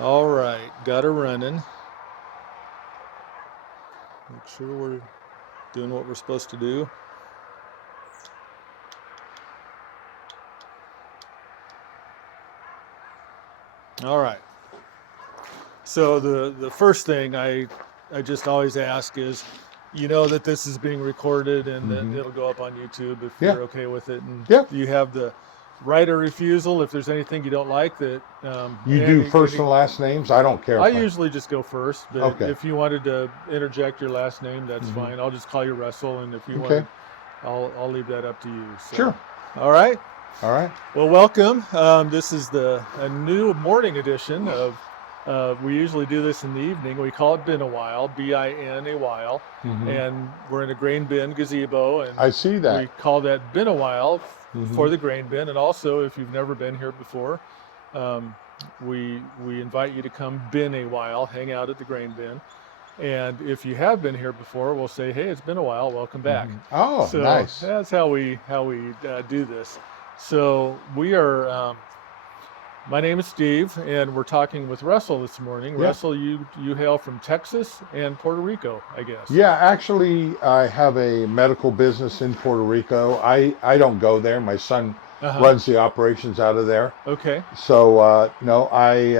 All right, got her running. Make sure we're doing what we're supposed to do. All right. So the first thing I just always ask is, you know that this is being recorded and that Hmm. it'll go up on YouTube if Yeah. you're okay with it, and Yeah. you have the right of refusal if there's anything you don't like that You do first any and last names. I don't care I if I. usually just go first, but Okay. if you wanted to interject your last name, that's Hmm. fine. I'll just call you Russell, and if you want Okay. to, I'll leave that up to you. So, Sure. all right. All right. Well, welcome. This is a new morning edition of. We usually do this in the evening. We call it Bin a While, BIN a while, Hmm. and we're in a grain bin gazebo, and I see that. we call that Bin a While Hmm. for the grain bin. And also, if you've never been here before, um, we invite you to come bin a while, hang out at the grain bin. And if you have been here before, we'll say, "Hey, it's been a while. Welcome back." Hmm. Oh, So nice. that's how we do this. So we are. My name is Steve, and we're talking with Russell this morning. Yeah. Russell, you hail from Texas and Puerto Rico, I guess. Yeah. Actually, I have a medical business in Puerto Rico. I don't go there. My son Uh huh. runs the operations out of there. Okay. So no, I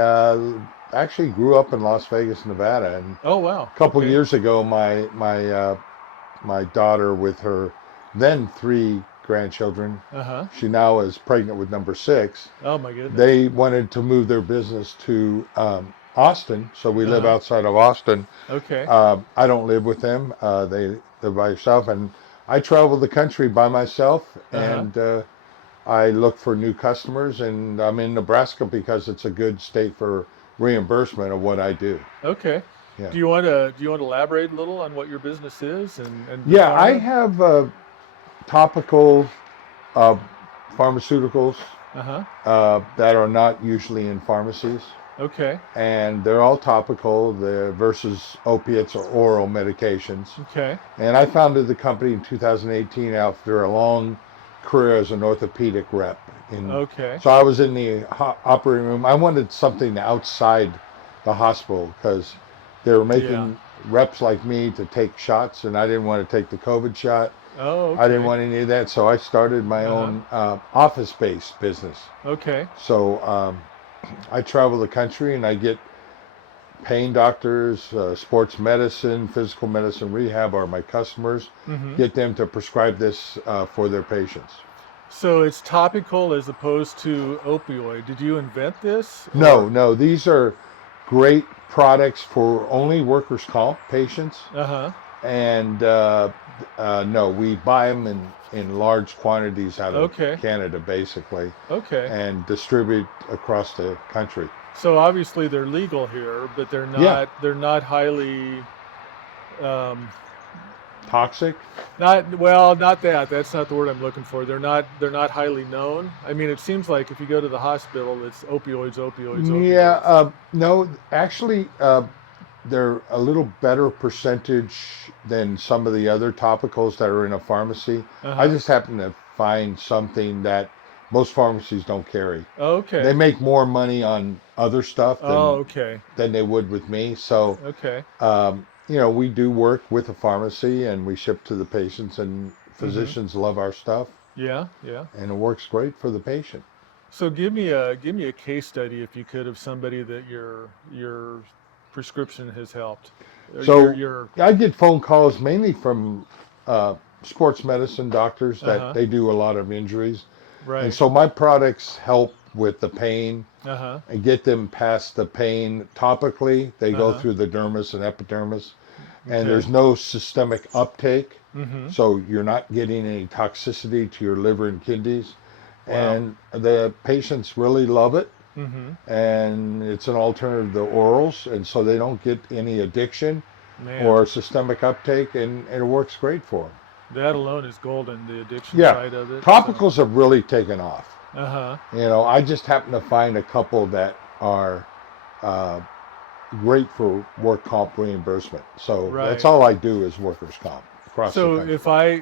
actually grew up in Las Vegas, Nevada, and Oh wow. a couple Okay. years ago, my daughter with her then three grandchildren. Uh huh. She now is pregnant with number six. Oh my goodness. They wanted to move their business to Austin, so we Uh live huh. outside of Austin. Okay. I don't live with them. They live by yourself, and I travel the country by myself, Uh huh. and I look for new customers. And I'm in Nebraska because it's a good state for reimbursement of what I do. Okay. Yeah, Do you want to elaborate a little on what your business is and the yeah. I pharma? have topical uh, pharmaceuticals Uh huh. that are not usually in pharmacies, Okay. and they're all topical versus opiates or oral medications. Okay. And I founded the company in 2018 after a long career as an orthopedic rep. Okay. So I was in the operating room. I wanted something outside the hospital because they were Yeah. making reps like me to take shots, and I didn't want to take the COVID shot. Oh, I didn't okay. want any of that, so I started my Uh huh. own office-based business. Okay. So I travel the country and I get pain doctors, sports medicine, physical medicine, rehab are my customers. Mm-hmm. Get them to prescribe this for their patients. So it's topical as opposed to opioid. Did you invent this No, or? no, these are great products for only workers' comp patients. Uh huh. And no, we buy them in large quantities out of Okay. Canada, basically, Okay. and distribute across the country. So obviously they're legal here, but Yeah, they're not highly um, toxic. not well, not that. That's not the word I'm looking for. They're not highly known. I mean, it seems like if you go to the hospital, it's opioids, opioids, Yeah, opioids. no, actually, they're a little better percentage than some of the other topicals that are in a pharmacy. I Uh-huh. just happen to find something that most pharmacies don't carry. They Okay. make more money on other stuff Oh, okay. than they would with me. So, Okay. we do work with a pharmacy and we ship to the patients, and Mm-hmm. physicians love our stuff, Yeah, yeah. and it works great for the patient. So give me a case study if you could of somebody that your prescription has helped. Your So your I get phone calls mainly from uh, sports medicine doctors that uh-huh. they do a lot of injuries. And Right. so my products help with the pain Uh-huh. and get them past the pain topically. They go Uh-huh. through the dermis and epidermis, and Okay. there's no systemic uptake. Mm-hmm. So you're not getting any toxicity to your liver and kidneys. Wow. And the patients really love it. Mm-hmm. And it's an alternative to orals. And so they don't get any addiction Man, or systemic uptake, and it works great for them. that alone is golden, the addiction Yeah, side of it. So, topicals have really taken off. uh-huh. I just happen to find a couple that are uh, great for work comp reimbursement. So that's Right. all I do is workers comp across the So country.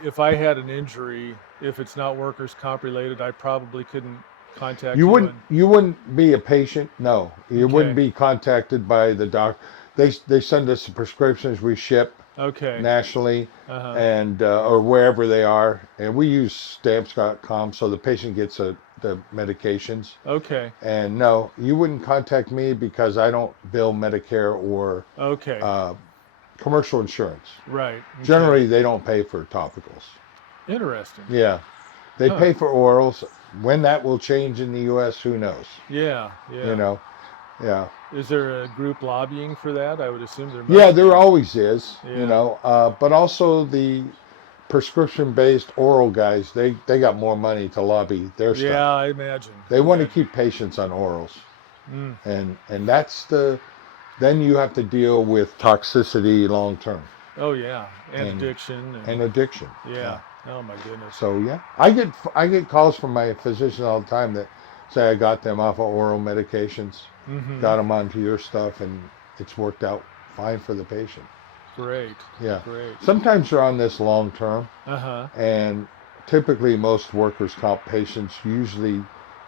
if I had an injury, if it's not workers' comp related, I probably couldn't contact You you wouldn't and you wouldn't be a patient. No, you wouldn't okay. be contacted by the doc. They send us the prescriptions we ship Okay. nationally Uh-huh. and or wherever they are, and we use stamps.com so the patient gets the medications. Okay. And no, you wouldn't contact me because I don't bill Medicare or Okay. uh, commercial insurance. Right. Okay. Generally, they don't pay for topicals. Interesting. Yeah, they Huh. pay for orals. When that will change in the U.S., who knows? Yeah. You Yeah. know, yeah. Is there a group lobbying for that? I would assume there Yeah, must there be. always is, Yeah. but also the prescription-based oral guys, they got more money to lobby their Yeah, stuff. I imagine. They want to Imagine. keep patients on orals, Mm. and then you have to deal with toxicity long term Oh yeah. And and addiction and and addiction. Yeah. yeah. Oh my goodness. So yeah, I get calls from my physicians all the time that say I got them off of oral medications, Mm-hmm. got them onto your stuff, and it's worked out fine for the patient. Great. Yeah. Great. Sometimes you're on this long term, Uh-huh. and typically most workers' comp patients usually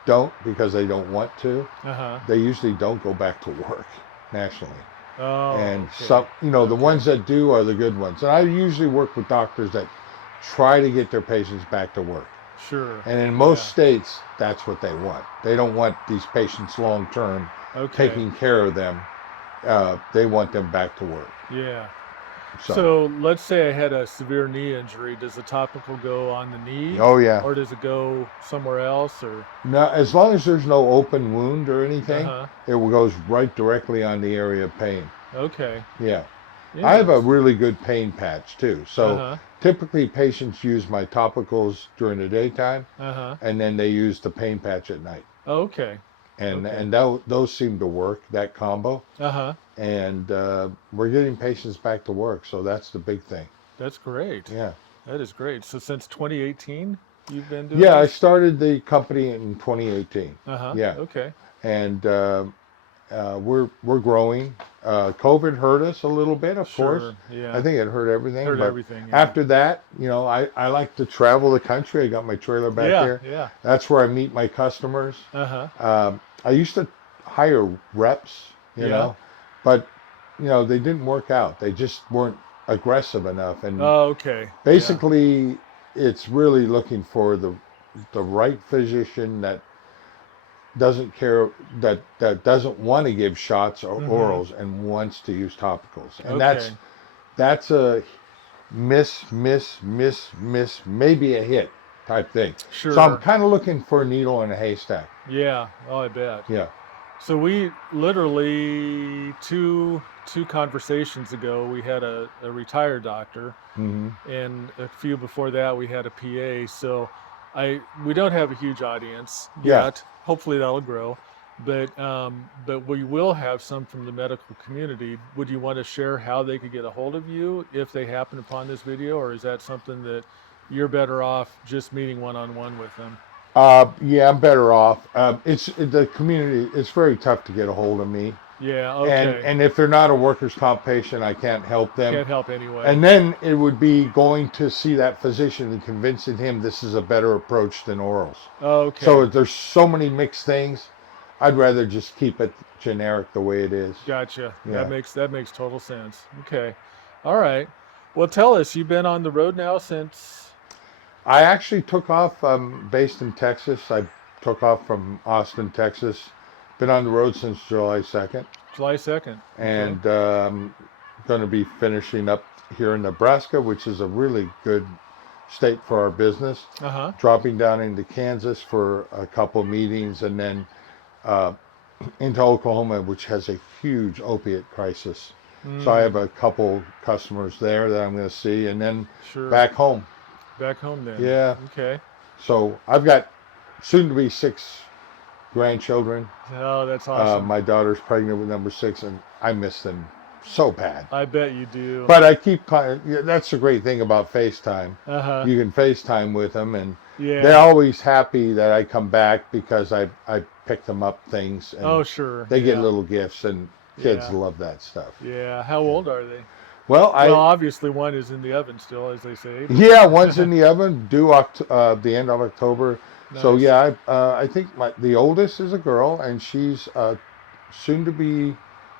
don't because they don't want to. Uh-huh. They usually don't go back to work nationally. Oh, And okay. some, the Okay. ones that do are the good ones. And I usually work with doctors that try to get their patients back to work. Sure. And in Yeah. most states, that's what they want. They don't want these patients long term Okay. taking care of them. They want them back to work. Yeah. So, So let's say I had a severe knee injury. Does the topical go on the knee oh yeah. or does it go somewhere else or Now, as long as there's no open wound or anything, uh-huh. it goes right directly on the area of pain. Okay. Yeah. I have a Interesting. really good pain patch too. So Uh-huh. typically patients use my topicals during the daytime Uh-huh. and then they use the pain patch at night. Okay. And Okay. and those seem to work, that combo. Uh-huh. And we're getting patients back to work. So that's the big thing. That's great. Yeah. That is great. So since 2018, you've been doing Yeah, I this? started the company in 2018. Uh-huh. Yeah. Okay. And we're growing. COVID hurt us a little bit, of course. Sure. I Yeah. think it hurt everything, Heard but everything. Yeah. after that, I like to travel the country. I got my trailer back Yeah. here. Yeah. That's where I meet my customers. Uh-huh. I used to hire reps, Yeah. but they didn't work out. They just weren't aggressive enough, and Oh, okay. Yeah. basically, it's really looking for the right physician that doesn't care that doesn't want to give shots or Mm-hmm. orals and wants to use topicals, and that's Okay. that's a miss, maybe a hit type thing. So I'm Sure. kind of looking for a needle in a haystack. Yeah. Oh, I bet. Yeah. So we literally two conversations ago we had a retired doctor Hmm. and a few before that we had a PA. So we don't have a huge audience Yeah. yet. Hopefully that'll grow. But we will have some from the medical community. Would you want to share how they could get a hold of you if they happen upon this video, or is that something that you're better off just meeting one-on-one with them? Yeah, I'm better off. It's the community. It's very tough to get a hold of me, Yeah, and okay. and if they're not a workers' comp patient, I can't help them. Can't help anyway. And then it would be going to see that physician and convincing him this is a better approach than orals. So Okay. there's so many mixed things. I'd rather just keep it generic the way it is. Gotcha. Yeah. That makes total sense. Okay. All right. Well, tell us, you've been on the road now since I actually took off. I'm based in Texas. I took off from Austin, Texas. Been on the road since July 2nd. July 2nd. Okay. And going to be finishing up here in Nebraska, which is a really good state for our business. Uh-huh. Dropping down into Kansas for a couple meetings, and then uh, into Oklahoma, which has a huge opiate crisis. So I have Mm, a couple customers there that I'm going to see, and then sure. back home. Back home then. Yeah. Okay. So I've got soon to be 6 grandchildren. Oh, that's awesome. My daughter's pregnant with number 6, and I miss them so bad. I bet you do. But I keep, that's the great thing about FaceTime. Uh-huh. You can FaceTime with them, and they're Yeah. always happy that I come back because I pick them up things, Oh, and sure. they get Yeah. little gifts, and kids Yeah. love that stuff. Yeah. How old are they? Well, Well, obviously one is in the oven still, as they say. yeah, one's in the oven, due the end of October. So Nice. yeah, I think the oldest is a girl, and she's soon to be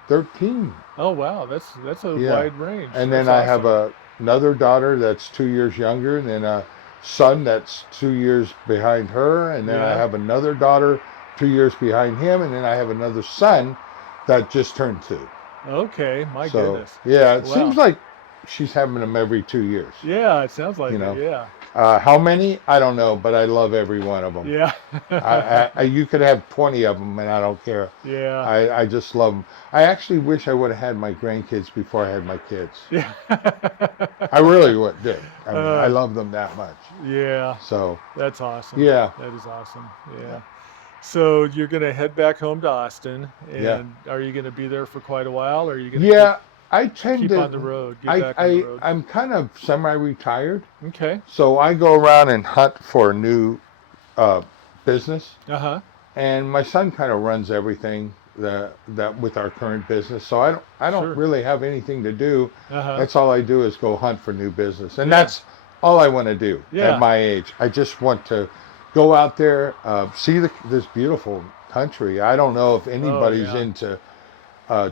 13. Oh wow, that's a Yeah, wide range. and That's then I have awesome. another daughter that's 2 years younger, and then a son that's 2 years behind her, and then I Yeah. have another daughter 2 years behind him, and then I have another son that just turned 2. Okay. My So goodness. yeah, it seems Wow. like she's having them every 2 years. Yeah, it sounds like You it. know, Yeah. how many? I don't know, but I love every one of them. Yeah. You could have 20 of them, and I don't care. Yeah. I just love them. I actually wish I would have had my grandkids before I had my kids. Yeah. I really would did. I mean, I uh, love them that much. yeah. So That's awesome. yeah, That is awesome. yeah, Yeah. So you're gonna head back home to Austin, yeah. and are you gonna be there for quite a while, or are you gonna Yeah, I tend keep on the to. road, get back on the road? I'm kind of semi-retired, Okay. so I go around and hunt for a new uh, business. Uh-huh. And my son kind of runs everything that with our current business. So I don't Sure. really have anything to do. Uh-huh. That's all I do is go hunt for new business, and Yeah. that's all I want to do at Yeah. my age. I just want to go out there, see this beautiful country. I don't know if Oh anybody's yeah. into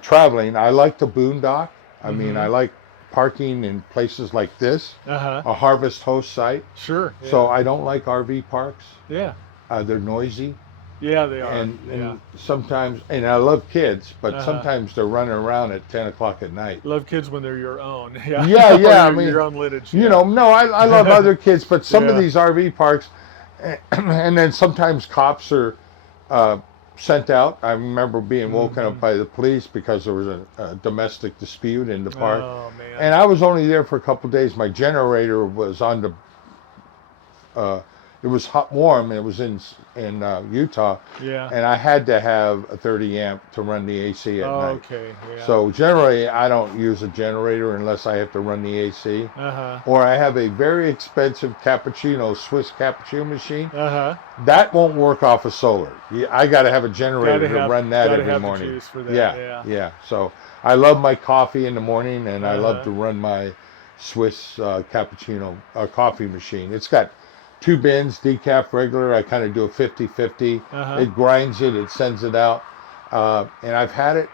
traveling. I like the boondock. I mean, Mm-hmm. I like parking in places like this, Uh-huh. a harvest host site. Sure. So Yeah. I don't like RV parks. Yeah. They're noisy Yeah, they are. Yeah. and sometimes, and I love kids, but Uh-huh. sometimes they're running around at 10 o'clock at night. Love kids when they're your own. Yeah. Yeah, Or yeah. I your mean, own lineage. Yeah. no, I love other kids, but some of Yeah. these RV parks, and then sometimes cops are uh, sent out. I remember being woken Mm-hmm. up by the police because there was a domestic dispute in the park, Oh man. and I was only there for a couple of days. My generator was on the uh, it was hot warm. It was in Utah, Yeah. and I had to have a 30 amp to run the AC at night. Okay. Yeah. So generally, I don't use a generator unless I have to run the AC, Uh-huh. or I have a very expensive Swiss cappuccino machine. Uh-huh. That won't work off of solar. I got to have a generator to run that gotta every have the morning. juice for that. Yeah, Yeah. yeah. So I love my coffee in the morning, and I love Uh-huh. to run my Swiss cappuccino coffee machine. It's got 2 bins, decaf, regular. I kind of do a 50-50. Uh-huh. It grinds it, it sends it out. And I've had it.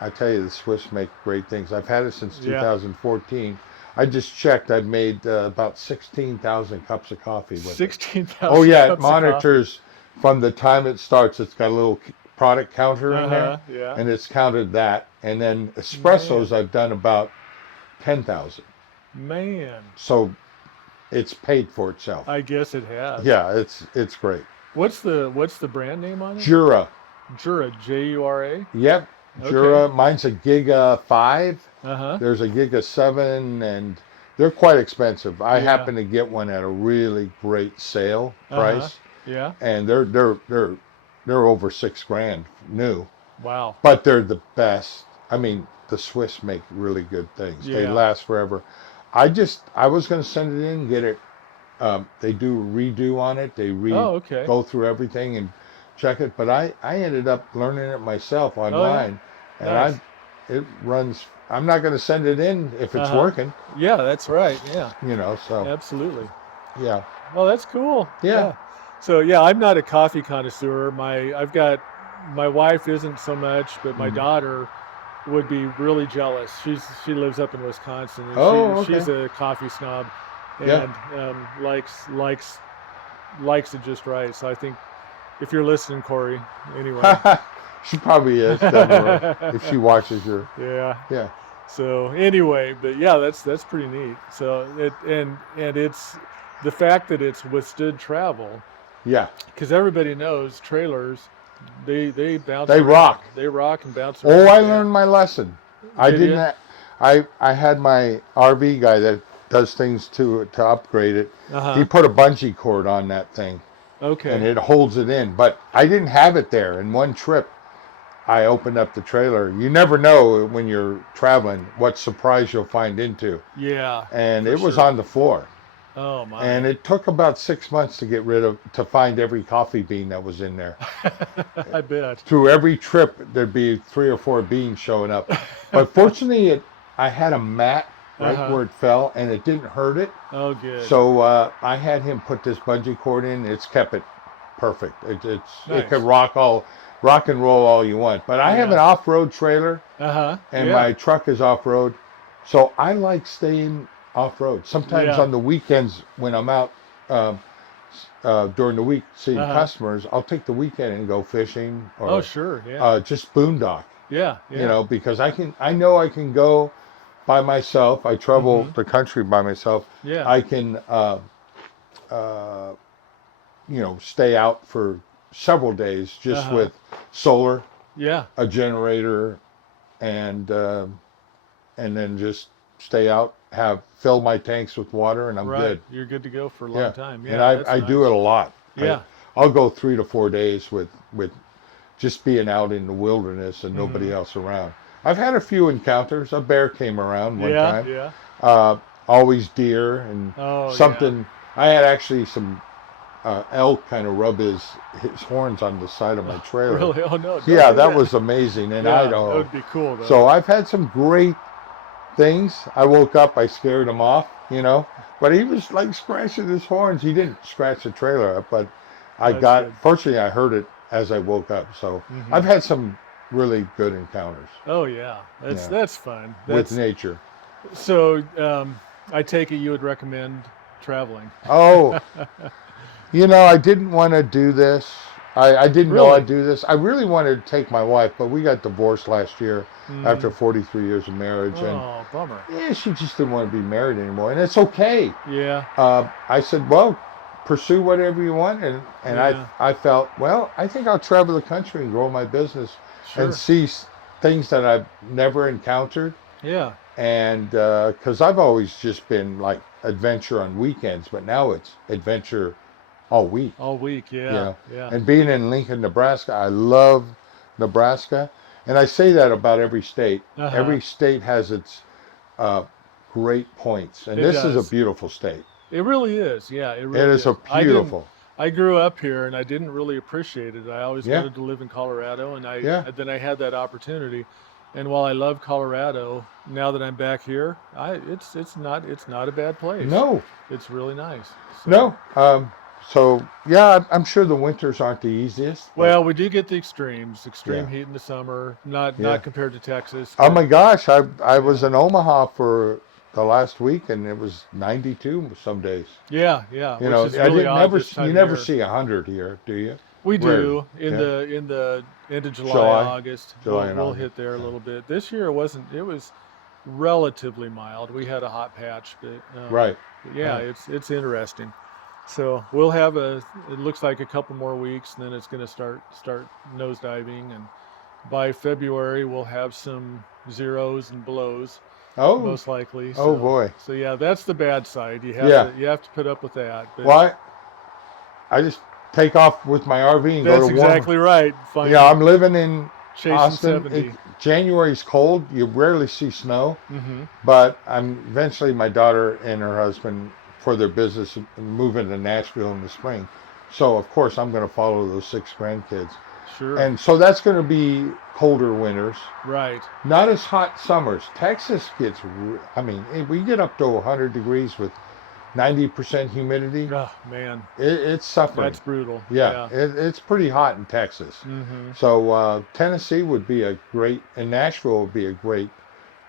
I tell you, the Swiss make great things. I've had it since Yeah. 2014. I just checked. I've made about 16,000 cups of coffee with it. 16,000 Oh yeah, it cups of coffee. monitors from the time it starts. It's got a little product counter in there, Uh-huh. Yeah. and it's counted that. And then espressos, I've done about 10,000. Man. So it's paid for itself. I guess it has. Yeah, it's great. What's the brand name on it? Jura. Jura. Jura. Yep. Okay. Jura. Mine's a Giga 5. Uh-huh. There's a Giga 7, and they're quite expensive. I Yeah. happen to get one at a really great sale price, Yeah. and they're over $6,000 new, Wow. but they're the best. I mean, the Swiss make really good things. They Yeah. last forever. I was going to send it in, get it. They do a redo on it. They Oh, okay. go through everything and check it. But I ended up learning it myself online, and Nice. it runs. I'm not going to send it in if it's Uh-huh. working, Yeah, that's right. Yeah. So Absolutely. yeah, Well, that's cool. Yeah. So yeah, I'm not a coffee connoisseur. My wife isn't so much, but my Mhm. daughter would be really jealous. She lives up in Wisconsin, and Oh, she's okay. a coffee snob, Yeah. and likes it just right. So I think if you're listening, Corey, anyway. She probably is down the road if she watches your. Yeah. Yeah, So anyway, but yeah, that's pretty neat. So and it's the fact that it's withstood travel, yeah. because everybody knows trailers, they bounce. They around. rock. They rock and bounce Oh, around. I Yeah. learned my lesson. I Did didn't. ya? I had my RV guy that does things to upgrade it. Uh-huh. He put a bungee cord on that thing, Okay. and it holds it in. But I didn't have it there. In one trip, I opened up the trailer. You never know when you're traveling what surprise you'll find into. Yeah. And For it was sure. on the floor. Oh my. And it took about 6 months to find every coffee bean that was in there. I bet. Through every trip, there'd be 3 or 4 beans showing up. But fortunately, I had a mat right Uh-huh. where it fell, and it didn't hurt it. Oh, good. So I had him put this bungee cord in. It's kept it perfect. It Nice. can rock and roll all you want. But I have an Yeah. off-road trailer, Uh-huh. and Yeah. my truck is off-road, so I like staying off-road. Sometimes Yeah. on the weekends when I'm out um, during the week seeing Uh-huh. customers, I'll take the weekend and go fishing Oh, or sure. Yeah. just boondock. Yeah. Yeah. Because I know I can go by myself. I travel Mm-hmm. the country by myself. Yeah. I can, uh, stay out for several days just Uh-huh. with solar, Yeah. a generator, and then just stay out, fill my tanks with water, and I'm Right. good. You're good to go for a long Yeah, time. and Yeah, that's I do it nice. a lot. Yeah. I'll go 3 to 4 days with just being out in the wilderness and Mm-hmm. nobody else around. I've had a few encounters. A bear came around one Yeah. time. Yeah. Always deer and Oh, yeah. something. I had actually some elk kind of rub his horns on the side of my trailer. Really? Oh, no. Don't Yeah, do that that. was amazing in Yeah, that Idaho. would be cool, though. So I've had some great things. I woke up, I scared him off, but he was like scratching his horns. He didn't scratch the trailer up, but That's good. fortunately, I heard it as I woke up. So Mm-hmm. I've had some really good encounters. Oh, yeah. Yeah, That's fun. with That's nature. so. I take it you would recommend traveling. Oh, I didn't want to do this. I didn't know I'd Really? do this. I really wanted to take my wife, but we got divorced last year after Mm. 43 years of marriage, and Oh, bummer. yeah, she just didn't want to be married anymore, and it's okay. Yeah. I said, well, pursue whatever you want, and Yeah. I felt, well, I think I'll travel the country and grow my business and Sure. see things that I've never encountered, Yeah. and because I've always just been like adventure on weekends, but now it's adventure all week. All week. you Yeah. know. Yeah. And being in Lincoln, Nebraska, I love Nebraska, and I say that about every state. Uh-huh. Every state has its uh, great points, and It this is a does. beautiful state. It really is. Yeah, it It really is a is. I didn't. beautiful. I grew up here and I didn't really appreciate it. I always Yeah, wanted to live in Colorado, and yeah. then I had that opportunity. And while I love Colorado, now that I'm back here, it's not a bad place. No, It's really nice. So, no. So yeah, I'm sure the winters aren't the easiest, but well, we do get the extremes, extreme yeah, heat in the summer, not yeah. compared to Texas, Oh but my gosh, I was yeah. in Omaha for the last week, and it was 92 some days. Yeah, yeah, You which know, is really odd this you time of never year. see 100 here, do you? We Rarely. do in Yeah. the end of July, July, August. July and We'll August. hit there a Yeah. little bit. This year it wasn't. It was relatively mild. We had a hot patch, Right, but yeah, right. it's interesting. So we'll have it looks like a couple more weeks, and then it's going to start nosediving, and by February we'll have some zeros and belows Oh, most likely. oh So boy. yeah, that's the bad side. Yeah. You have to put up with that. But Well, I just take off with my RV and go that's to warmer. exactly right. Yeah, Find I'm living in chasing Austin. 70. January's cold. You rarely see snow, Mm-hmm. but eventually my daughter and her husband for their business moving to Nashville in the spring. So of course I'm going to follow those 6 grandkids. Sure. And so that's going to be colder winters, Right. not as hot summers. Texas gets, we get up to 100 degrees with 90% humidity. Oh man, It's suffering. that's brutal. Yeah, Yeah. it's pretty hot in Texas. Mm-hmm. So Tennessee would be and Nashville would be a great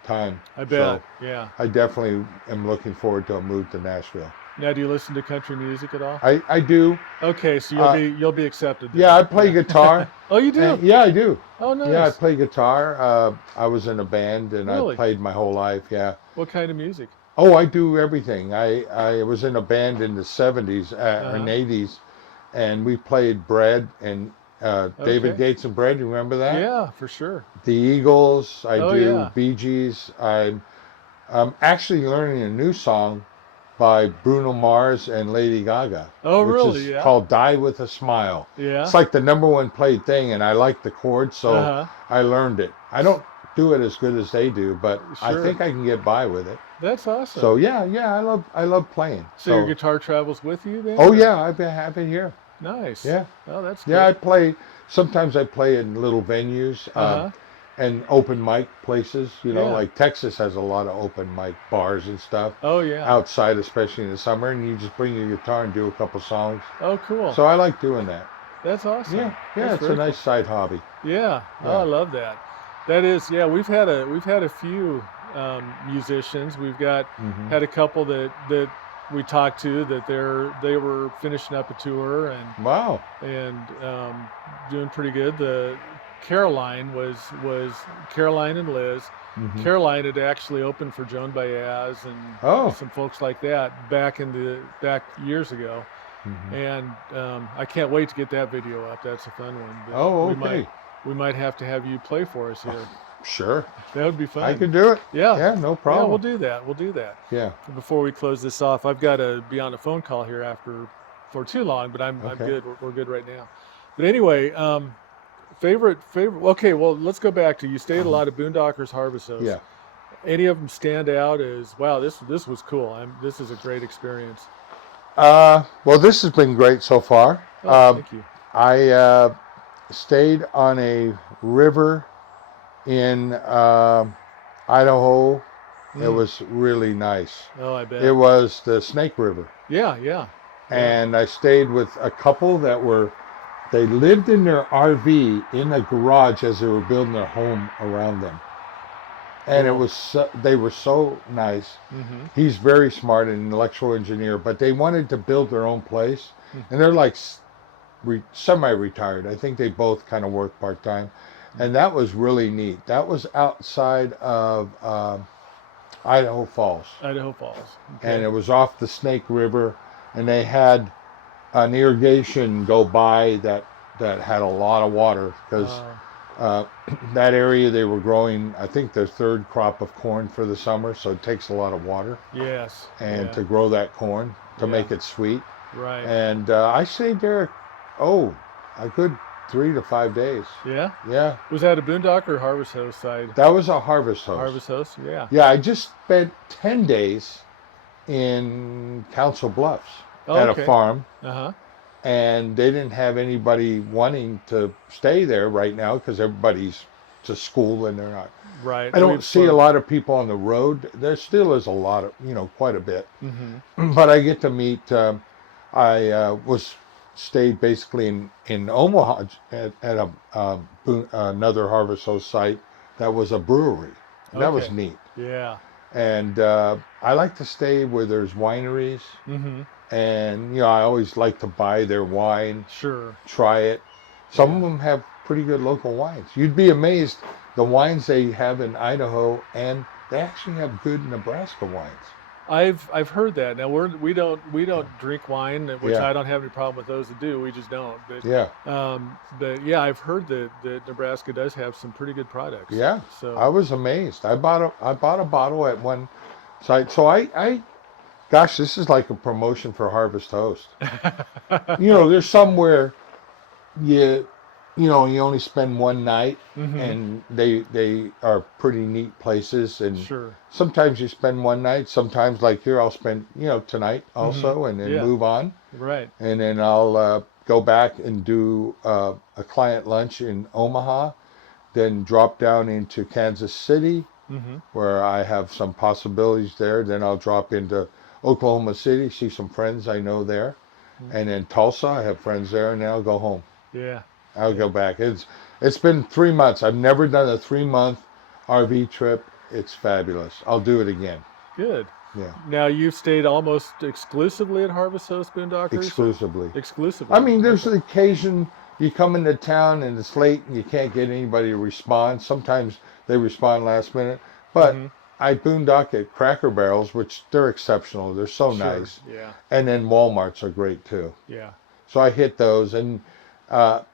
time. I So bet. Yeah. I definitely am looking forward to a move to Nashville. Now, do you listen to country music at all? I do. Okay, so Uh, you'll be accepted Yeah, then. I play Yeah. guitar. Oh, you do? Yeah, I do. Oh, Yeah, I nice. play guitar. I was in a band and I Really? played my whole life. Yeah. What kind of music? Oh, I do everything. I was in a band in the 70s and Uh-huh. 80s, and we played Bread and David Okay. Gates and Bread. You remember that? Yeah, for sure. The Eagles. I Oh, do yeah. Bee Gees. I'm actually learning a new song by Bruno Mars and Lady Gaga, Oh, which really? is Yeah. called Die With a Smile. Yeah. It's like the #1 played thing, and I like the chords, so Uh-huh. I learned it. I don't do it as good as they do, but I Sure. think I can get by with it. That's awesome. So yeah, I love playing. So your guitar travels with you then? Oh or- yeah, I've been here. Nice. Yeah, Oh, that's yeah. I good. play. Sometimes I play in little venues Uh-huh. and open mic places. Yeah. Like Texas has a lot of open mic bars and stuff Oh, yeah. outside, especially in the summer. And you just bring your guitar and do a couple songs. Oh, cool. So I like doing that. That's awesome. Yeah, That's it's a very cool. nice side hobby. Yeah. Oh, I Yeah. love that. That is, yeah, we've had a few musicians. We've got Hmm. had a couple that we talked to that they were finishing up a tour Wow. and doing pretty good. The Caroline was Caroline and Liz. Hmm. Caroline had actually opened for Joan Baez and Oh. some folks like that back years ago. Hmm. And I can't wait to get that video up. That's a fun one. But Oh, okay. we might have to have you play for us here. Sure. That would be I fun. could do it. Yeah, Yeah, no yeah, we'll problem. do that. We'll do that. Yeah. Before we close this off, I've got to be on a phone call here after for too long, but I'm Okay. good. We're good right now. But anyway, favorite. Okay, well, let's go back to you stayed a Uh-huh. lot of Boondockers Harvest Hosts. Yeah. Any of them stand out as wow? This was cool. This is a great experience. Well, this has been great so far. Oh, thank you. I stayed on a river in Idaho. It Mm. was really nice. Oh, I It bet. was the Snake River. Yeah, yeah, yeah. And I stayed with a couple they lived in their RV in a garage as they were building their home around them. And Cool. they were so nice. Mm-hmm. He's very smart, an electrical engineer, but they wanted to build their own place. And they're like semi-retired. I think they both kind of work part-time. And that was really neat. That was outside of Idaho Falls. Idaho Falls. And Okay. it was off the Snake River. And they had an irrigation go by that had a lot of water because Uh, uh, that area they were growing, I think, their third crop of corn for the summer, so it takes a lot of water yes. and Yeah. to grow that corn to Yeah. make it sweet. Right. And I stayed there, a good 3 to 5 days. Yeah. Yeah, Was that a Boondocker or Harvest Host side? that was a harvest host. Harvest Host. Yeah. Yeah, I just spent 10 days in Council Bluffs Oh, at a okay. farm. Uh huh. And they didn't have anybody wanting to stay there right now because everybody's to school and they're not. Right. I don't see a lot of people on the road. There still is a lot of, quite a bit. Mm-hmm. But I get to meet. I was stayed basically in Omaha at another Harvest Host site that was a brewery. And that was Okay. neat. Yeah. And I like to stay where there's wineries. Mm-hmm. And I always like to buy their wine, Sure. try it. Some Yeah. of them have pretty good local wines. You'd be amazed the wines they have in Idaho, and they actually have good Nebraska wines. I've heard that. Now we don't drink wine, which Yeah, I don't have any problem with those that do. We just don't. yeah, But yeah, I've heard that Nebraska does have some pretty good products. yeah. I So was amazed. I bought a bottle at one site. So gosh, this is like a promotion for Harvest Host. There's somewhere you you only spend one night, mm-hmm. and they are pretty neat places. And Sure. sometimes you spend one night, sometimes like here I'll spend tonight Mm-hmm. also, and then Yeah. move on, Right. and then I'll go back and do a client lunch in Omaha, then drop down into Kansas City Mm-hmm. where I have some possibilities there. Then I'll drop into Oklahoma City, see some friends I know there, and then Tulsa, I have friends there, and then I'll go home. Yeah. I'll Yeah. go back. It's been 3 months. I've never done a 3 month RV trip. It's fabulous. I'll do it again. Good. Yeah, Now you've stayed almost exclusively at Harvest Host Boondockers, or exclusively. I exclusively? mean, there's Okay. the occasion you come into town and it's late and you can't get anybody to respond. Sometimes they respond last minute, but Mm-hmm. I boondock at Cracker Barrels, which they're exceptional. They're so Sure. nice, Yeah. and then Walmarts are great too. Yeah. So I hit those, and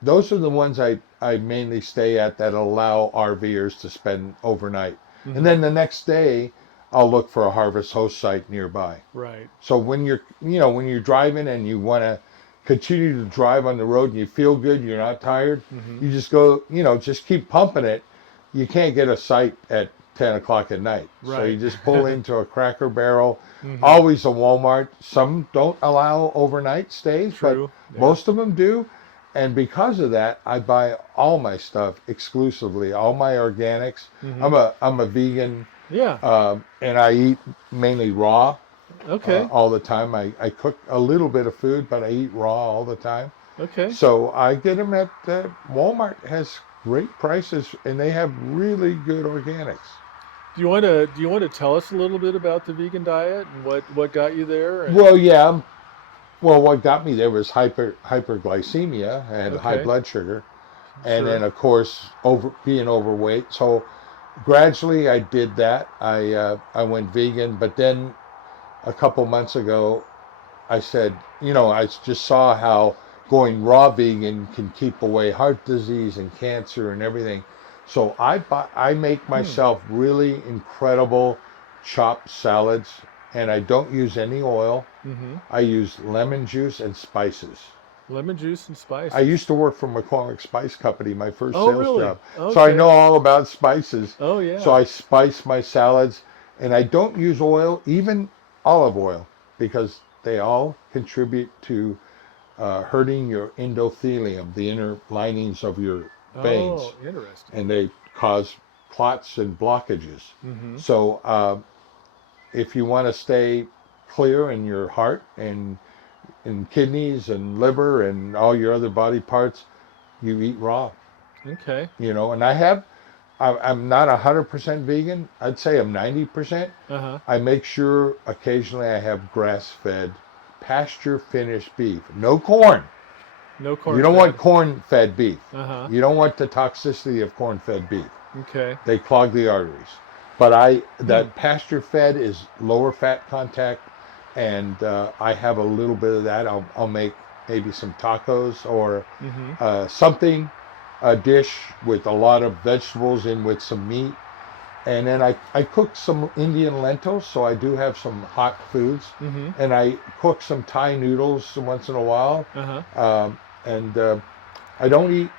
those are the ones I mainly stay at that allow RVers to spend overnight. Mm-hmm. And then the next day, I'll look for a Harvest Host site nearby. Right. So when you're driving and you want to continue to drive on the road and you feel good, you're not tired, Mm-hmm. you just go, just keep pumping it. You can't get a site at 10 o'clock at night. So you Right. just pull into a Cracker Barrel, Mm-hmm. always a Walmart. Some don't allow overnight stays, True. but Yeah. most of them do. And because of that, I buy all my stuff exclusively, all my organics. Mm-hmm. I'm a vegan, Yeah. and I eat mainly raw Okay. all the time. I cook a little bit of food, but I eat raw all the time. Okay. So I get them at Walmart. Has great prices, and they have really good organics. Do you want to tell us a little bit about the vegan diet and what got you there? And Well, yeah. Well, what got me there was hyperglycemia. I had high okay, blood sugar, and sure. then of course being overweight. So gradually I did that. I went vegan, but then a couple months ago I said, I just saw how going raw vegan can keep away heart disease and cancer and everything. So I make Hmm. myself really incredible chopped salads, and I don't use any oil. Mm-hmm. I use lemon juice and spices. Lemon juice and I spices. used to work for McCormick Spice Company, my first Oh, sales really? job. So I Okay. know all about spices. Oh, So yeah. I spice my salads, and I don't use oil, even olive oil, because they all contribute to hurting your endothelium, the inner linings of your veins, Oh, interesting. and they cause clots and blockages. Mm-hmm. So if you want to stay clear in your heart and kidneys and liver and all your other body parts, you eat raw. Okay. And I'm not 100% vegan. I'd say I'm 90%. Uh-huh. I make sure occasionally I have grass-fed, pasture-finished beef. No corn. No You corn don't want fed. corn-fed beef. Uh-huh. You don't want the toxicity of corn-fed beef. Okay. They clog the arteries. But Hmm. that pasture-fed is lower fat contact, and I have a little bit of that. I'll make maybe some tacos or Mm-hmm. something, a dish with a lot of vegetables in with some meat. And then I cook some Indian lentils, so I do have some hot foods. Mm-hmm. And I cook some Thai noodles once in a while. Uh-huh. And I don't eat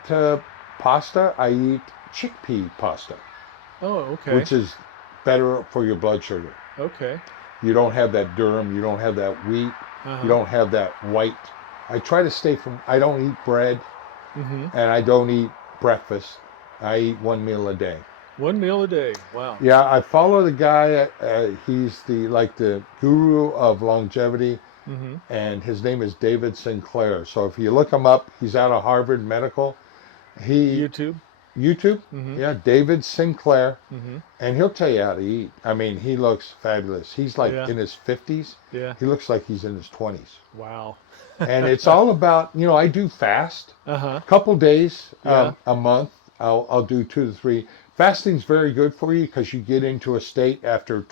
pasta, I eat chickpea pasta, Oh, okay. which is better for your blood sugar. Okay. You don't have that durum, you don't have that wheat, you Uh-huh. don't have that white. I try to I don't eat bread, Mm-hmm. and I don't eat breakfast. I eat one meal a day. One meal a day. Wow. Yeah, I follow the guy. He's the guru of longevity, Mm-hmm. and his name is David Sinclair. So if you look him up, he's out of Harvard Medical. He YouTube. YouTube, Mm-hmm. yeah, David Sinclair, Mm-hmm. and he'll tell you how to eat. I mean, he looks fabulous. He's like Yeah. in his 50s. Yeah. He looks like he's in his 20s. Wow. And it's all about, I do fast, Uh-huh. couple days, Yeah. a month. I'll do 2 to 3. Fasting's very good for you because you get into a state after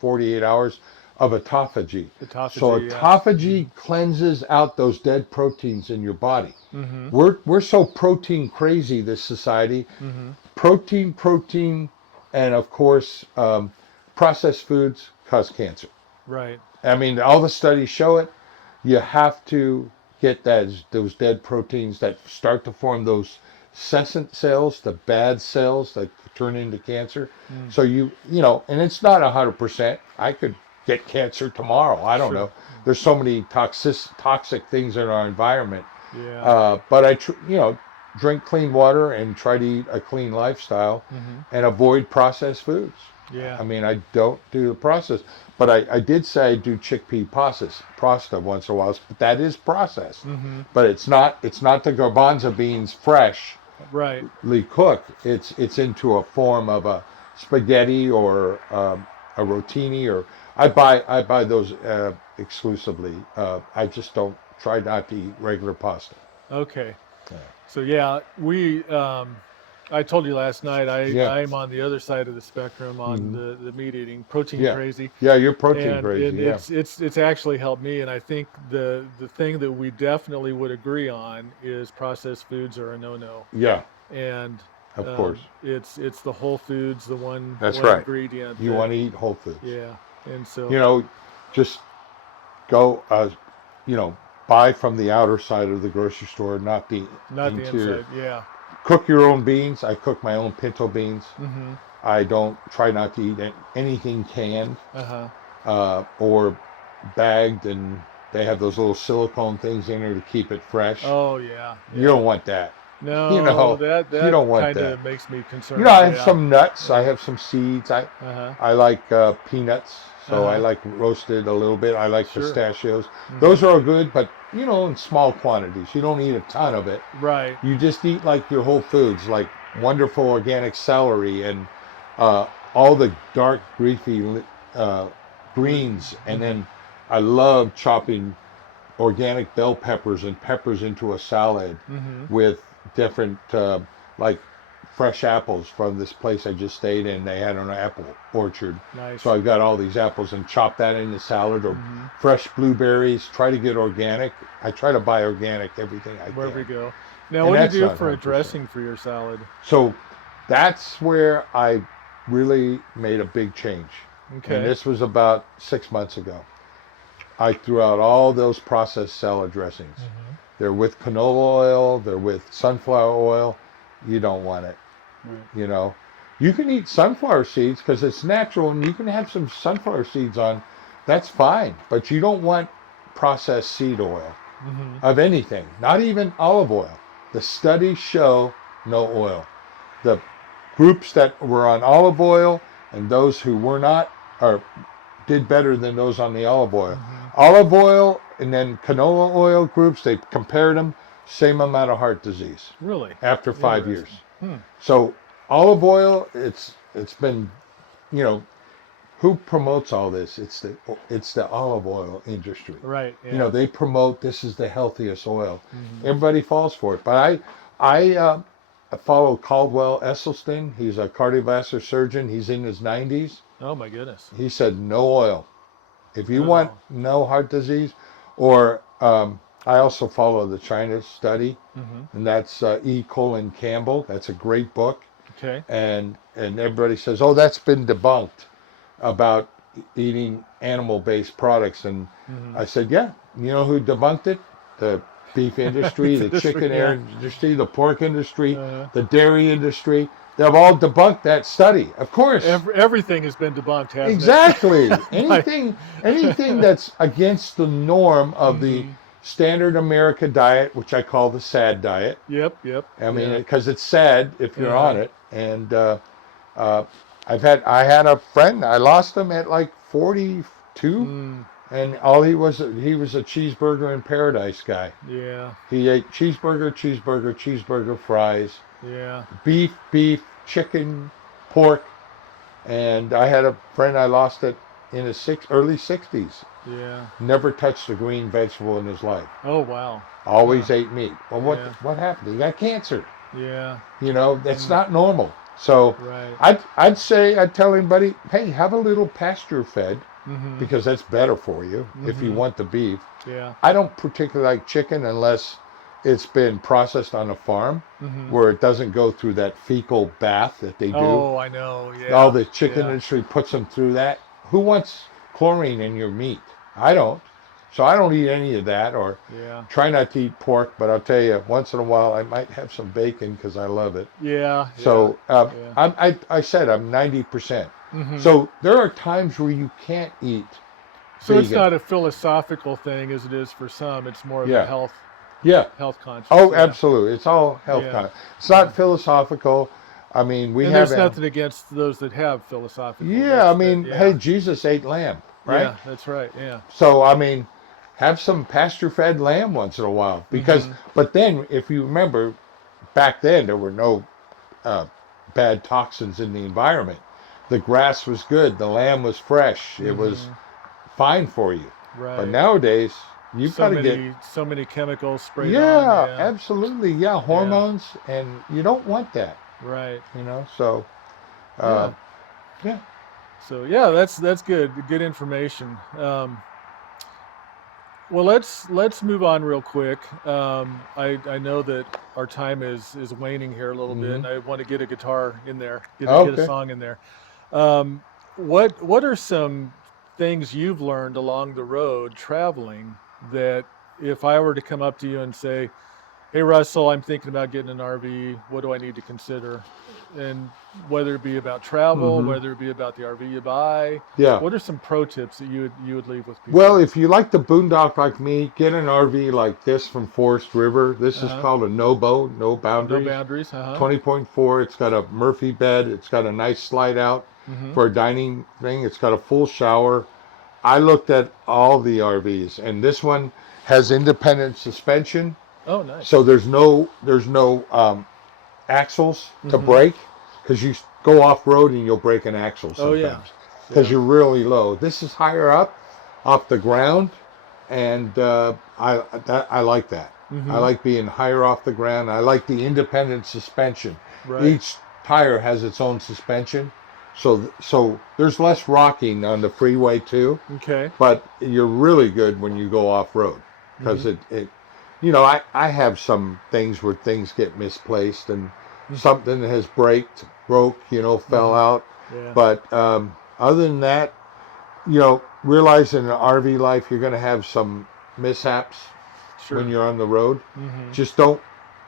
48 hours of autophagy. So Autophagy, yeah. autophagy cleanses out those dead proteins in your body. Mm-hmm. We're so protein crazy, this society. Mm-hmm. Protein, and of course, processed foods cause cancer. Right. I mean, all the studies show it. You have to get those dead proteins that start to form those senescent cells, the bad cells that turn into cancer. Mm. So and it's not 100%. I could get cancer tomorrow. I don't Sure. know. There's so many toxic things in our environment. Yeah. But drink clean water and try to eat a clean lifestyle Mm-hmm. and avoid processed foods. Yeah. I mean, I don't do the process, but I did say I do chickpea pasta once in a while, but that is processed. Mm-hmm. But it's not the garbanzo beans freshly Right. cooked. It's into a form of a spaghetti or a rotini, or I buy those exclusively. I just don't try not to eat regular pasta. Okay. Yeah. So yeah, I told you last night Yeah. I'm on the other side of the spectrum on Hmm. the meat eating, protein Yeah. crazy, Yeah. You're protein and crazy. Yeah. it's actually helped me. And I think the thing that we definitely would agree on is processed foods are a no-no. Yeah. And Of course. it's the whole foods, the one That's one right. ingredient You that want to eat whole foods. yeah. And so You know, just go, buy from the outer side of the grocery store, not the not the interior. inside. Yeah. Cook your own beans. I cook my own pinto beans. Mm-hmm. I don't try not to eat anything canned Uh-huh. or bagged, and they have those little silicone things in there to keep it fresh. Oh yeah. You Yeah. don't want that. You No, know, you that don't want kind that. of makes me You know, concerned. I have Yeah. some nuts. I Yeah. have some seeds. Uh-huh. I like peanuts, so I Uh-huh. like roasted a little bit. I like Sure. pistachios. Mm-hmm. Those are good, but you know, in small quantities. You don't eat a ton of it. Right. You just eat like your whole foods, like wonderful organic celery and uh, all the dark, leafy uh, greens. And Mm-hmm. then I love chopping organic bell peppers and peppers into a salad Mm-hmm. with different, like fresh apples from this place I just stayed in. They had an apple orchard. So Nice. I've got all these apples and chop that into salad or Mm-hmm. fresh blueberries. Try to get organic. I try to buy organic everything I Wherever you can. go. Now, And what do you that's do not for a 100%. dressing for your salad? So that's where I really made a big change. And Okay. this was about 6 months ago. I threw out all those processed salad dressings. Mm-hmm. They're with canola oil, they're with sunflower oil. You don't want it, Right. you know. You can eat sunflower seeds because it's natural and you can have some sunflower seeds on. That's fine. But you don't want processed seed oil Mm-hmm. of anything, not even olive oil. The studies show no oil. The groups that were on olive oil and those who were not are did better than those on the olive oil. Mm-hmm. Olive oil and then canola oil groups, they compared them, same amount of heart disease Really after 5 years. interesting. Hmm. So olive oil, it's been, you know, who promotes all this? It's the olive oil industry. Right. You know, Yeah. they promote this is the healthiest oil. Mm-hmm. Everybody falls for it. But I follow Caldwell Esselstyn. He's a cardiovascular surgeon. He's in his 90s. Oh my goodness. He said no oil. If you want Oh. no heart disease, or I also follow the China study, Mm-hmm. and that's E. Colin Campbell. That's a great book, Okay. and everybody says, oh, that's been debunked about eating animal-based products, and Mm-hmm. I said, yeah, you know who debunked it? The beef industry, Beef the industry. chicken Yeah. industry, the pork industry, Uh, the dairy industry. They've all debunked that study. Of course, everything has been debunked, hasn't exactly. it? By- Anything that's against the norm of the mm-hmm. standard America diet, which I call the sad diet. Yep. Yep. I mean, Yeah. because it's sad if you're Uh-huh. on it. And uh, I had a friend. I lost him at like 42, Mm. and he was a cheeseburger in paradise guy. Yeah. He ate cheeseburger, cheeseburger, cheeseburger, fries, Yeah. beef, chicken, pork. And I had a friend I lost it in his early 60s. Yeah. Never touched a green vegetable in his life. Oh wow. Huh. Always ate meat. Well, Yeah. what happened? He got cancer. Yeah. You know, that's Mm. not normal. So Right. I'd tell anybody, hey, have a little pasture fed Mm-hmm. because that's better for you if you Mm-hmm. want the beef. Yeah. I don't particularly like chicken unless it's been processed on a farm Mm-hmm. where it doesn't go through that fecal bath that they do. Oh, I know. All Yeah. the chicken Yeah. industry puts them through that. Who wants chlorine in your meat? I don't. So I don't eat any of that or Yeah. try not to eat pork, but I'll tell you, once in a while I might have some bacon because I love it. Yeah. Yeah. So Yeah. I said I'm 90%. Mm-hmm. So there are times where you can't eat So it's vegan. not a philosophical thing as it is for some. It's more of a Yeah. health Yeah. conscious. Oh, Yeah. absolutely. It's all health Yeah. kind. It's not Yeah. philosophical. I mean, we And have there's nothing against those that have philosophical. Yeah, I That's mean, yeah. hey, Jesus ate lamb, right? Yeah, that's right. Yeah. So, I mean, have some pasture-fed lamb once in a while. Because, Mm-hmm. but then, if you remember, back then there were no bad toxins in the environment. The grass was good. The lamb was fresh. It was Mm-hmm. fine for you. Right. But nowadays, you've got to get so many chemicals sprayed on. yeah, Yeah. absolutely, yeah, hormones, and you don't want that, Right. you know. So, Yeah. yeah. So yeah, that's good. Good information. Well, let's move on real quick. I know that our time is waning here a little bit, and I want to get a guitar in there, get a Okay. song in there. What are some things you've learned along the road traveling that if I were to come up to you and say, "Hey Russell, I'm thinking about getting an RV. What do I need to consider?" and whether it be about travel, Hmm. whether it be about the RV you buy, Yeah. what are some pro tips that you would leave with Well, people? if you like to boondock like me, get an RV like this from Forest River. This is Uh-huh. called a no boat, no No boundaries. boundaries. Uh-huh. 20.4. It's got a Murphy bed. It's got a nice slide out Mm-hmm. for a dining thing. It's got a full shower. I looked at all the RVs, and this one has independent suspension, Oh, nice. so there's no axles to Mm-hmm. break, because you go off road and you'll break an axle Oh, yeah. sometimes because Yeah. you're really low. This is higher up off the ground, and I like that. I Mm-hmm. like being higher off the ground. I like the independent suspension. Right. Each tire has its own suspension, so there's less rocking on the freeway too. Okay. But you're really good when you go off road, Mm-hmm. because I have some things where things get misplaced, and something has broke, fell Mm-hmm. out. Yeah. But other than that, realize in an RV life you're going to have some mishaps when Sure. you're on the road. Mm-hmm. Just don't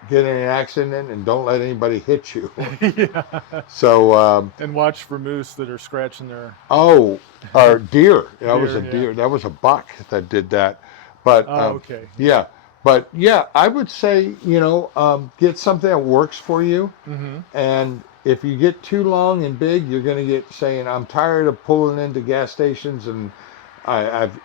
get in an accident, and don't let anybody hit you. Yeah. So, And watch for moose that are scratching their oh, or deer. That was a deer. Yeah. deer. That was a buck that did that. But Oh, okay. Yeah. yeah, but yeah, I would say get something that works for you. Mm-hmm. And if you get too long and big, you're going to get saying, "I'm tired of pulling into gas stations," and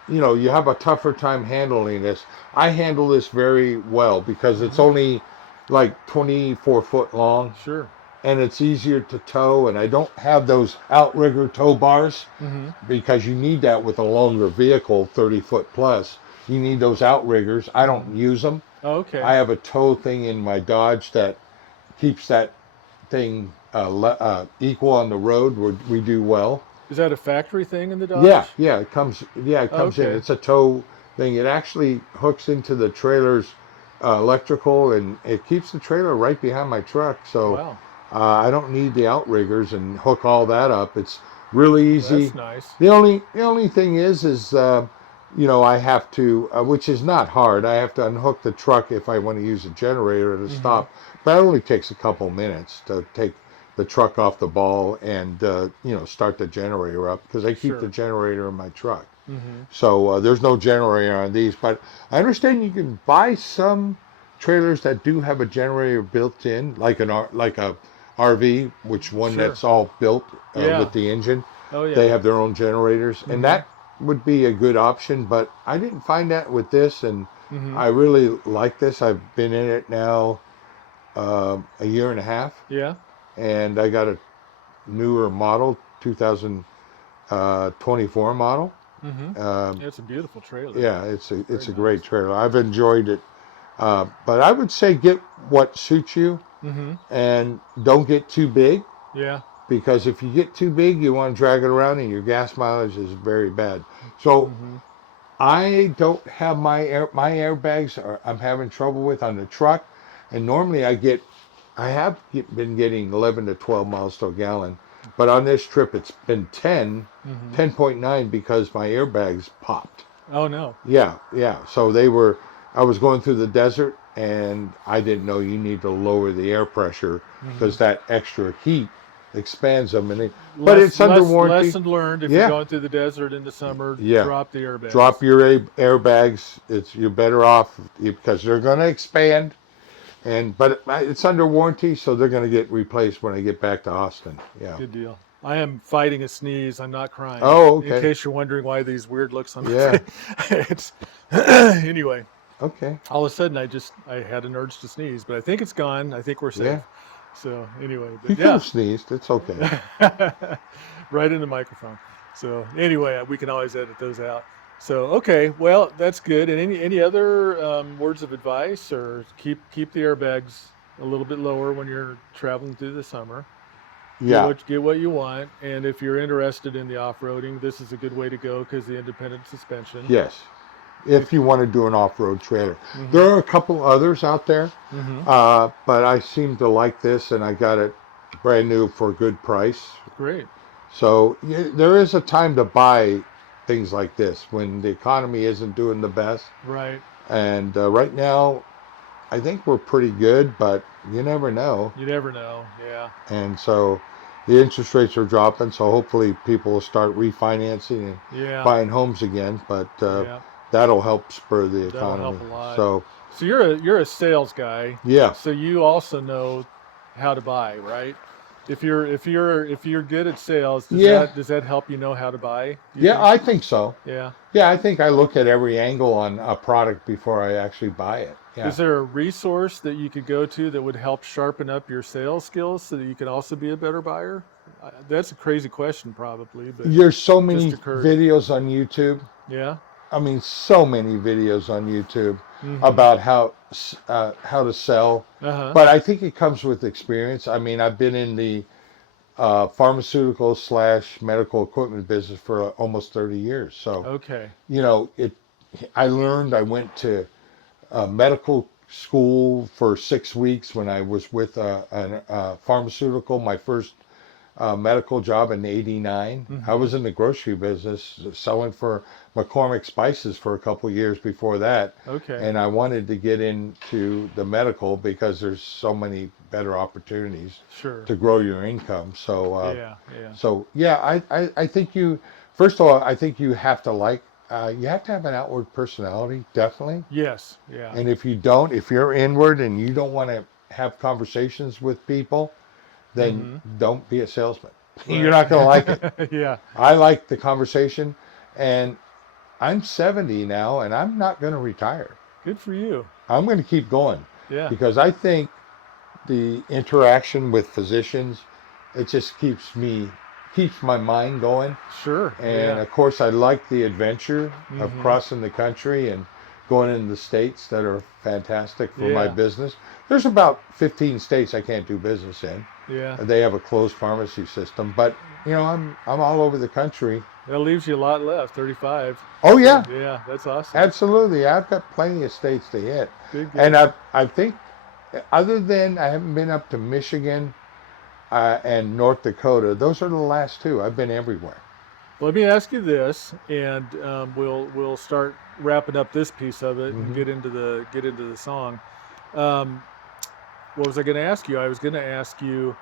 you have a tougher time handling this. I handle this very well because it's Mm-hmm. only like 24 foot long, Sure. and it's easier to tow, and I don't have those outrigger tow bars, Mm-hmm. because you need that with a longer vehicle, 30 foot plus. You need those outriggers. I Mm-hmm. don't use them. Oh, okay. I have a tow thing in my Dodge that keeps that thing equal on the road, where we do well. Is that a factory thing in the Yeah, Dodge? yeah, it comes in. Okay. It's a tow thing. It actually hooks into the trailer's electrical, and it keeps the trailer right behind my truck. So Wow. I don't need the outriggers and hook all that up. It's really That's easy. nice. The only thing is I have to, which is not hard. I have to unhook the truck if I want to use a generator to Mm-hmm. stop. But it only takes a couple minutes to take the truck off the ball and start the generator up, because I keep the Sure. generator in my truck. Mm-hmm. So there's no generator on these, but I understand you can buy some trailers that do have a generator built in, like a RV, which one Sure. that's all built with Yeah. the engine. Oh, They yeah. have their own generators, and Mm-hmm. that would be a good option. But I didn't find that with this, and Mm-hmm. I really like this. I've been in it now a year and a half, Yeah. and I got a newer model, 2024 model. Mm-hmm. Um, Yeah, it's a beautiful trailer. yeah, it's a Very it's a nice. great trailer. I've enjoyed it, but I would say get what suits you, Mm-hmm. and don't get too big, Yeah. because if you get too big, you want to drag it around, and your gas mileage is very bad. So Mm-hmm. I don't have my airbags. I'm having trouble with on the truck, and normally I have been getting 11 to 12 miles to a gallon, but on this trip it's been Mm-hmm. 10.9, because my airbags popped. Oh, no. Yeah, yeah. So I was going through the desert, and I didn't know you need to lower the air pressure, Mm-hmm. because that extra heat expands them. But it's under warranty. Lesson learned. If you're Yeah, going through the desert in the summer, yeah. drop the airbags. Drop your airbags. You're better off, because they're going to expand, but it's under warranty, so they're going to get replaced when I get back to Austin. Yeah. Good deal. I am fighting a sneeze. I'm not crying. Oh, In okay. case you're wondering why these weird looks on my Yeah. face. It's anyway. Okay. All of a sudden, I had an urge to sneeze, but I think it's gone. I think we're Yeah. safe. So anyway, You but could have sneezed. It's okay. yeah, right in the microphone. So anyway, we can always edit those out. So okay, well that's good. And any other words of advice, or keep the airbags a little bit lower when you're traveling through the summer. Yeah. Get what you want, and if you're interested in the off-roading, this is a good way to go because the independent suspension. Yes. If you want to do an off-road trailer, Mm-hmm. there are a couple others out there, Mm-hmm. but I seem to like this, and I got it brand new for a good price. Great. So there is a time to buy things like this when the economy isn't doing the best. Right. And right now, I think we're pretty good, but you never know. You never know. Yeah. And so the interest rates are dropping, so hopefully people will start refinancing and Yeah. buying homes again. But Yeah. that'll help spur the That'll economy. help a lot. So So you're a sales guy. yeah, So you also know how to buy, right? If you're good at sales, does yeah, that help you know how to buy? Do you yeah. think? I think so. Yeah. Yeah, I think I look at every angle on a product before I actually buy it. Yeah. Is there a resource that you could go to that would help sharpen up your sales skills so that you could also be a better buyer? That's a crazy question, probably, but There's so just many occurred. videos on YouTube. Yeah. I mean, so many videos on YouTube Mm-hmm. about how to sell. Uh-huh. But I think it comes with experience. I mean, I've been in the pharmaceutical slash medical equipment business for almost 30 years. So, Okay. you know, it. I learned. I went to medical school for 6 weeks when I was with a pharmaceutical. My first medical job in '89. I Mm-hmm. was in the grocery business selling for McCormick Spices for a couple years before that. Okay. And I wanted to get into the medical because there's so many better opportunities Sure. to grow your income. Yeah. Yeah. So yeah, I think first of all, I think you have to have an outward personality, definitely. Yes. Yeah. And if you don't, if you're inward and you don't want to have conversations with people, then Mm-hmm. don't be a salesman. You're Right. not going to like it. Yeah. I like the conversation, and I'm 70 now, and I'm not going to retire. Good for you. I'm going to keep going Yeah. because I think the interaction with physicians, it just keeps my mind going. Sure. And Yeah. of course, I like the adventure of Mm-hmm. crossing the country and going into the states that are fantastic for my Yeah. business. There's about 15 states I can't do business in. Yeah. They have a closed pharmacy system, but I'm all over the country. That leaves you a lot left, 35. Oh So yeah, yeah, that's awesome. absolutely. I've got plenty of states to hit, Good, and good. I think other than I haven't been up to Michigan and North Dakota, those are the last two. I've been everywhere. Let me ask you this, and we'll start wrapping up this piece of it and Hmm. get into the song. Um, what was I going to ask you? I was going to ask you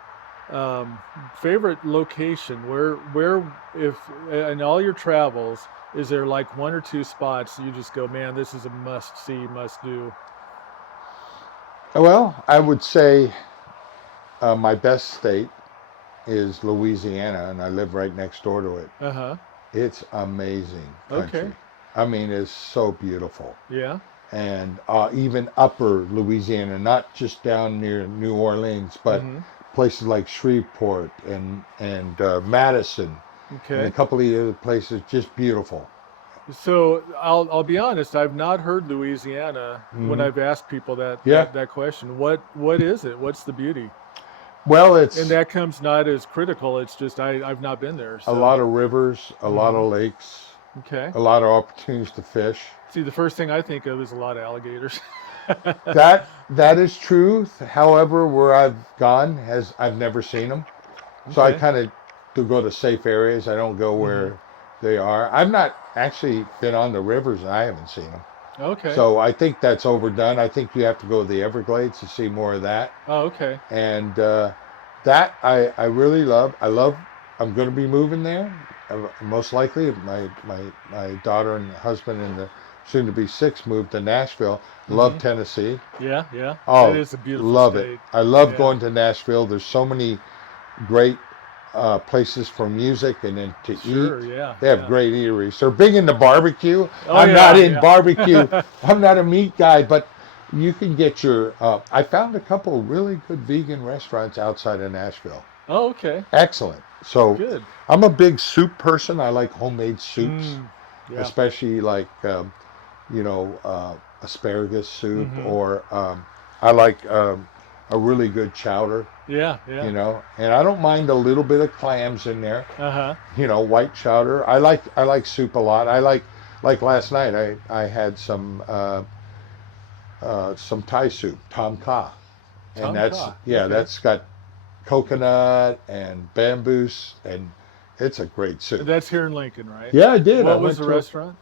um, favorite location. Where if in all your travels, is there like one or two spots you just go, man, this is a must see, must do? Well, I would say my best state is Louisiana, and I live right next door to it. Uh huh. It's amazing Okay. country. I mean, it's so beautiful. Yeah. And even upper Louisiana, not just down near New Orleans, but Mm-hmm. places like Shreveport and Madison and a Okay. couple of other places, just beautiful. So I'll be honest. I've not heard Louisiana when Hmm. I've asked people that Yeah. that question. What is it? What's the beauty? Well, And it's that comes not as critical. It's just I've not been there. a So lot of rivers, a lot hmm of lakes, okay. a lot of opportunities to fish. See, the first thing I think of is a lot of alligators. That is true. However, where I've gone has I've never seen them. So I Okay. kind of do go to safe areas. I don't go hmm where they are. I've not actually been on the rivers and I haven't seen them. Okay. So I think that's overdone. I think you have to go to the Everglades to see more of that. Oh, okay. And that I really love. I'm going to be moving there. Most likely, my daughter and husband and the soon to be six moved to Nashville. Love hmm Tennessee. Yeah, yeah. That Oh, is a beautiful love it. state. I love Yeah. going to Nashville. There's so many great places for music and then to eat. Sure. Yeah. They have Yeah. great eateries. They're big into barbecue. Oh I'm not yeah. in barbecue. Yeah. I'm not a meat guy, but you can get your. I found a couple really good vegan restaurants outside of Nashville. Oh, okay. Excellent. So Good. I'm a big soup person. I like homemade soups, Mm. Yeah. especially like asparagus soup, hmm or I like a really good chowder. Yeah. Yeah. And I don't mind a little bit of clams in there. Uh huh. White chowder. I like soup a lot. I like last night. I had some Thai soup, tom kha, and Tom that's Kha. yeah, Okay. that's got coconut and bamboo, and it's a great soup. That's here in Lincoln, right? Yeah, I did. I What was went the to restaurant?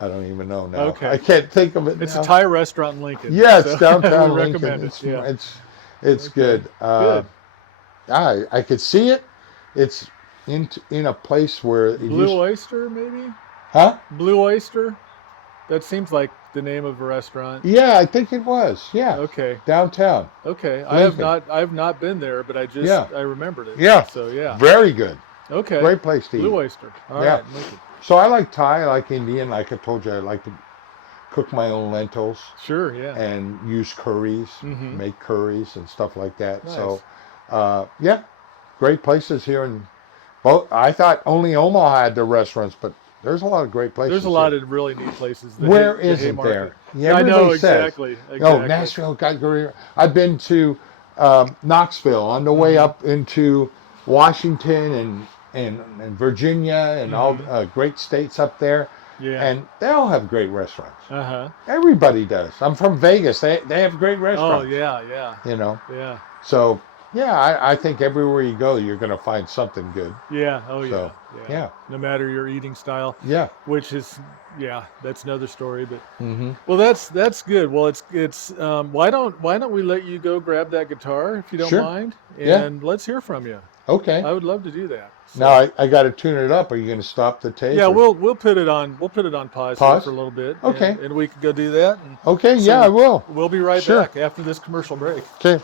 I don't even know now. Okay. I can't think of it It's now. a Thai restaurant in Lincoln. Yeah, it's so downtown I would Lincoln. recommend it. Yeah. It's Okay. good. Good. I could see it. It's in a place where it Blue used. Oyster, maybe? Huh? Blue Oyster? That seems like the name of a restaurant. Yeah, I think it was. Yeah, Okay. downtown Okay. Lincoln. I have not been there, but Yeah, I remembered it. yeah, So yeah. very good. Okay. Great place to Blue eat. Oyster. All Yeah. right. Lincoln. So I like Thai. I like Indian. Like I told you, I like to cook my own lentils Sure. Yeah. and use curries, Mm-hmm. make curries and stuff like that. Nice. So, yeah, great places here in both. I thought only Omaha had the restaurants, but there's a lot of great places. There's a lot of really neat places. Where the isn't Haymarket. there? Yeah, I know everybody says, exactly. "Oh, Exactly. Nashville got great." I've been to Knoxville on the way up into Washington and Virginia and all great states up there, Yeah. and they all have great restaurants. Uh-huh. Everybody does. I'm from Vegas. They have great Oh restaurants. yeah. Yeah. You know, Yeah. so yeah, I think everywhere you go, you're going to find something good. Yeah. Oh yeah. So, Yeah. yeah. No matter your eating style, Yeah. which is that's another story. But Mm-hmm. well, that's good. Well, it's why don't we let you go grab that guitar if you don't Sure. mind, Yeah. and let's hear from you. Okay. I would love to do that. So, Now I got to tune it up. Are you going to stop the tape? yeah, or- we'll put it on pause, here Pause? for a little bit. Okay. And we can go do that. And Okay. so Yeah, I will. we'll be right Sure. back after this commercial break. Okay.